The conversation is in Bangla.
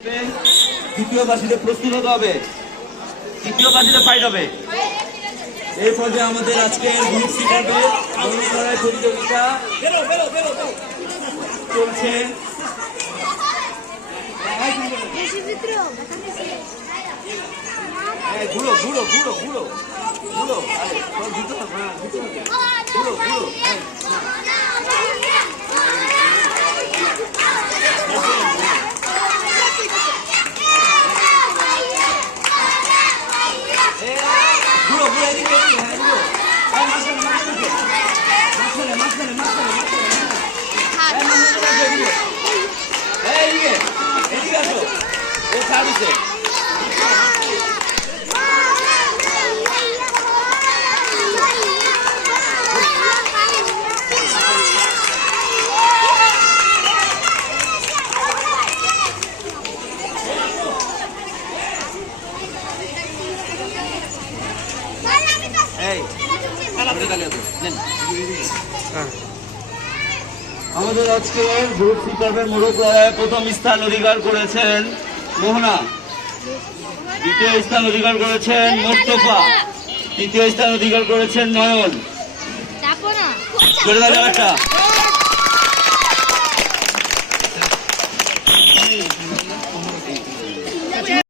দ্বিতীয় বাসীতে প্রস্তুত হতে হবে, তৃতীয় বাসীতে ফাইট হবে। এই পর্যায়ে আমাদের আজকে গ্রুপ সি পর্বে আগুন লড়াই প্রতিযোগিতা চলছে। ঘুরো ঘুরো ঘুরো ঘুরো ঘুরো ঘুরো ঘুরো আমাদের আজকে গ্রুপ সি পর্বের মোড়ক লড়াইয়ে প্রথম স্থান অধিকার করেছেন মোহনা, দ্বিতীয় স্থান অধিকার করেছেন মোস্তফা, তৃতীয় স্থান অধিকার করেছেন নয়ন।